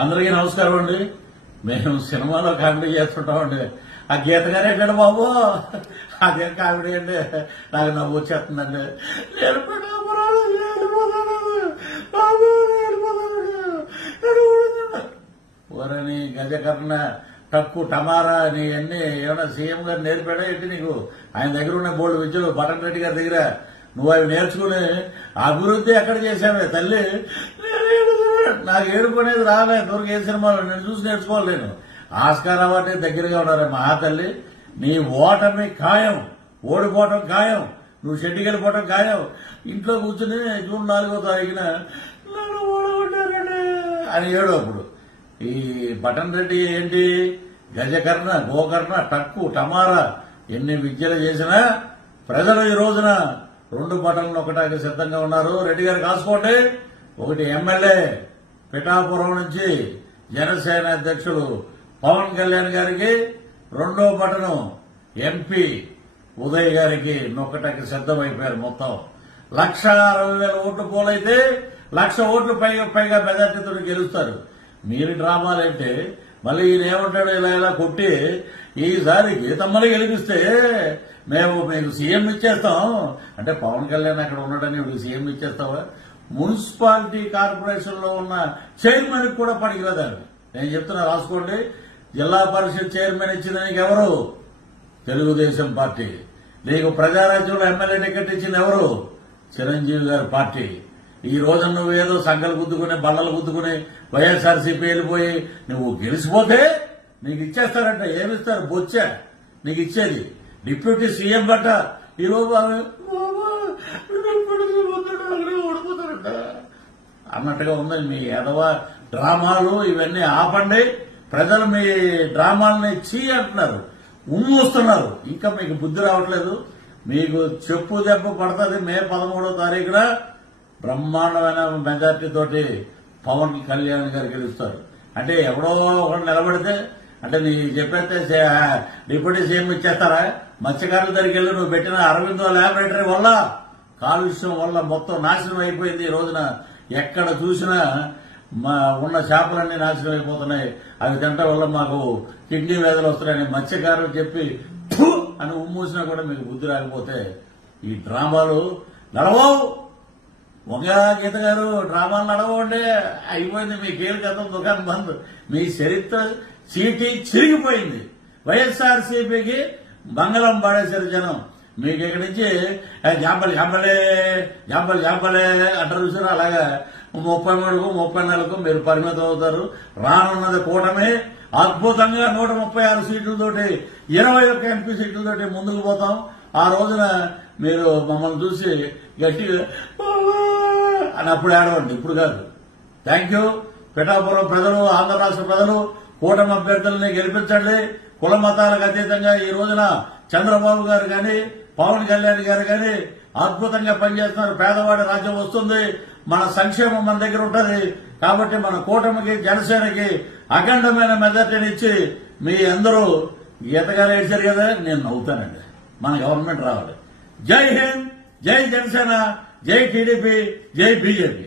అందరికీ నమస్కారం అండి. మేము సినిమాలో కామెడీ చేస్తుంటామండి. ఆ గీత గారు ఎక్కడ బాబు, అదే కామెడీ అండి. నాకు నవ్వు వచ్చేస్తుందండి. ఓరని గజకర్ణ టక్కు టమారా నీ అన్ని ఏమన్నా సీఎం గారు నేర్పాడా ఏంటి నీకు? ఆయన దగ్గర ఉన్న బోల్డ్ విద్యలు బటన్ రెడ్డి గారి దగ్గర నువ్వు అవి నేర్చుకుని అభివృద్ధి ఎక్కడ చేశావే తల్లి? నాకు ఏడుపు అనేది రాలే దొరికి ఏ సినిమాలో నేను చూసి నేర్చుకోవాలి. నేను ఆస్కార్ అవార్డు దగ్గరగా ఉన్నారు మహాతల్లి. నీ ఓటమి ఖాయం, ఓడిపోవటం ఖాయం, నువ్వు షెడ్డికి వెళ్ళిపోవటం ఖాయం. ఇంట్లో కూర్చుని జూన్ 4వ తారీఖున నన్ను ఓడగొట్టారండి అని ఏడు. అప్పుడు ఈ బటన్ రెడ్డి ఏంటి గజకర్ణ గోకర్ణ టక్కు టమారా ఎన్ని విద్యలు చేసినా ప్రజలు ఈ రోజున 2 బటన్లు ఒకటానికి సిద్ధంగా ఉన్నారు. రెడ్డి గారు కాసుకోండి. ఒకటి ఎమ్మెల్యే పిఠాపురం నుంచి జనసేన అధ్యక్షుడు పవన్ కళ్యాణ్ గారికి, 2వ బటను ఎంపీ ఉదయ్ గారికి నొక్కటానికి సిద్దమైపోయారు. మొత్తం 1,60,000 ఓట్లు పోలైతే 1,00,000 ఓట్లు పైగా మెజార్టీతో గెలుస్తారు. మీరు డ్రామాలంటే మళ్ళీ ఈయన ఏమంటాడు, ఇలా కొట్టి ఈసారి గీతమ్మని గెలిపిస్తే మేము మీకు సీఎం ఇచ్చేస్తాం అంటే పవన్ కళ్యాణ్ అక్కడ ఉన్నాడని ఇప్పుడు సీఎం ఇచ్చేస్తావా? మున్సిపాలిటీ కార్పొరేషన్ లో ఉన్న చైర్మన్ కూడా పనికిరాదు. నేను చెప్తున్నా రాసుకోండి. జిల్లా పరిషత్ చైర్మన్ ఇచ్చింది నీకు ఎవరు? తెలుగుదేశం పార్టీ. నీకు ప్రజారాజ్యంలో ఎమ్మెల్యే టికెట్ ఇచ్చింది ఎవరు? చిరంజీవి గారి పార్టీ. ఈ రోజు నువ్వు ఏదో సంఘాలు గుద్దుకుని బల్లలు గుద్దుకుని వైఎస్ఆర్సీపీ వెళ్ళిపోయి నువ్వు గెలిచిపోతే నీకు ఇచ్చేస్తారంట. ఏమిస్తారు? బొచ్చా నీకు ఇచ్చేది. డిప్యూటీ సీఎం బట్ట ఈ రోజు అన్నట్టుగా ఉంది మీ ఎదవ డ్రామాలు. ఇవన్నీ ఆపండి. ప్రజలు మీ డ్రామాలని చీ అంటున్నారు, ఉమ్మూస్తున్నారు. ఇంకా మీకు బుద్ధి రావట్లేదు. మీకు చెప్పు దెబ్బ పడుతుంది. మే 13వ తారీఖున బ్రహ్మాండమైన మెజార్టీ తోటి పవన్ కళ్యాణ్ గారు గెలుస్తారు. అంటే ఎవడో ఒకటి నిలబడితే అంటే నీ చెప్పేస్తే డిప్యూటీ సీఎం ఇచ్చేస్తారా? మత్స్యకారుల దగ్గరికి వెళ్ళి నువ్వు పెట్టిన అరవిందో ల్యాబొరేటరీ వల్ల కాలుష్యం వల్ల మొత్తం నాశనం అయిపోయింది. ఈ రోజున ఎక్కడ చూసినా ఉన్న చేపలన్నీ నాశనం అయిపోతున్నాయి. అవి తినటం వల్ల మాకు కిడ్నీ వ్యాధులు వస్తున్నాయని మత్స్యకారులు చెప్పి అని ఉమ్మూసినా కూడా మీకు బుద్ధి రాకపోతే ఈ డ్రామాలు నడవవు. వంగ గీత గారు డ్రామాలు నడవండి. అయిపోయింది మీ కేలు గతం దుకాణం బంద్. మీ చరిత్ర చీటీ చిరిగిపోయింది. వైఎస్ఆర్సీపీకి మంగళం పాడేశారు జనం. మీకు ఇక్కడి నుంచి జాంపలి జాంపలే జాంపలి జాంపలే అంటారు చూసారు. అలాగా 33కు 34కు మీరు పరిమితం అవుతారు. రానున్నది కూటమి. అద్భుతంగా 136 సీట్లతోటి 21 ఎంపీ సీట్లతోటి ముందుకు పోతాం. ఆ రోజున మీరు మమ్మల్ని చూసి గట్టిగా అని అప్పుడు ఏడవండి, ఇప్పుడు కాదు. Thank you. పిఠాపురం ప్రజలు, ఆంధ్ర రాష్ట్ర ప్రజలు కూటమి అభ్యర్థుల్ని గెలిపించండి. కుల మతాలకు అతీతంగా ఈ రోజున చంద్రబాబు గారు కానీ పవన్ కళ్యాణ్ గారు కానీ అద్భుతంగా పనిచేస్తున్నారు. పేదవాడి రాజ్యం వస్తుంది. మన సంక్షేమం మన దగ్గర ఉంటుంది. కాబట్టి మన కూటమికి జనసేనకి అఖండమైన మెజార్టీని ఇచ్చి మీ అందరూ గీతగానే ఏడ్చారు కదా, నేను నవ్వుతానండి. మన గవర్నమెంట్ రావాలి. జై హింద్, జై జనసేన, జై టీడీపీ, జై బీజేపీ.